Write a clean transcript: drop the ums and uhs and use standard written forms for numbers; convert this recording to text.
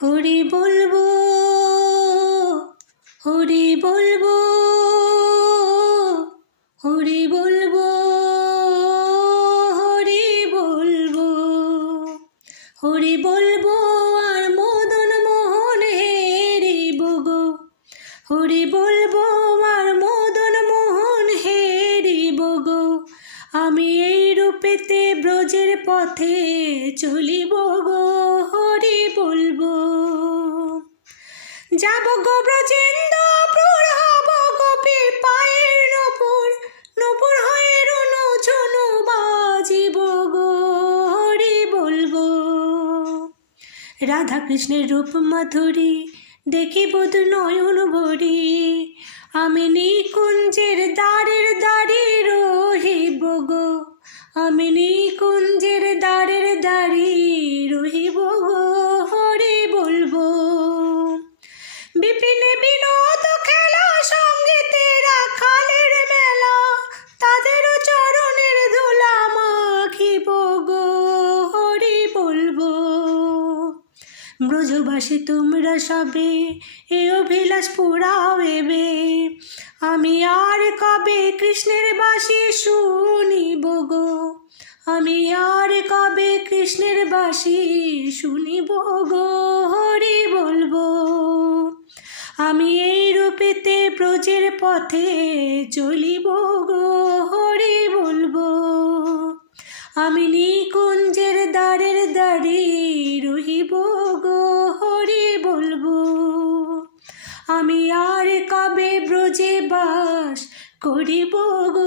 হরি বলবো, হরি বলবো, হরি বলবো, হরি বলবো, হরি বলবো আর মদন মোহন হেরিব গো। হরি বলবো আর মদন মোহন হেরিব গো। আমি এই রূপেতে ব্রজের পথে চলিব গো। হরি বলবো, যাব গো ব্রজেন্দ্রপুর, হব গোপীর পায়ের নপুর, নপুর হয়ে রুনু ঝুনু বাজিব গো। হরি বলবো, রাধা কৃষ্ণের রূপ মাধুরী দেখিব দু নয়ন ভরি। আমি নিকুঞ্জের দ্বারের দ্বারে রহিব গো। আমি নিকুঞ্জের দ্বারের দ্বারে রহিব গো। হরি বলবো, বিপিনে বিনোদ খেলা, সঙ্গীতে রাখালের মেলা, তাদেরও চরণের ধুলা মাখিব গো। হরি বলবো, ব্রজবাসী তোমরা সবে এ অভিলাষ পুরাও এবে। আমি আর কবে কৃষ্ণের বাসি শুনিব গো। আমি আর কবে কৃষ্ণের বাসি শুনিব গো। হরি বলবো, আমি এই রূপেতে ব্রজের পথে চলিব গো। হরি বলবো, আমি নিকুঞ্জের দ্বারের দ্বারে রহিব গো। হরি বলবো, আমি আর কবে ব্রজে বাস করিব গো।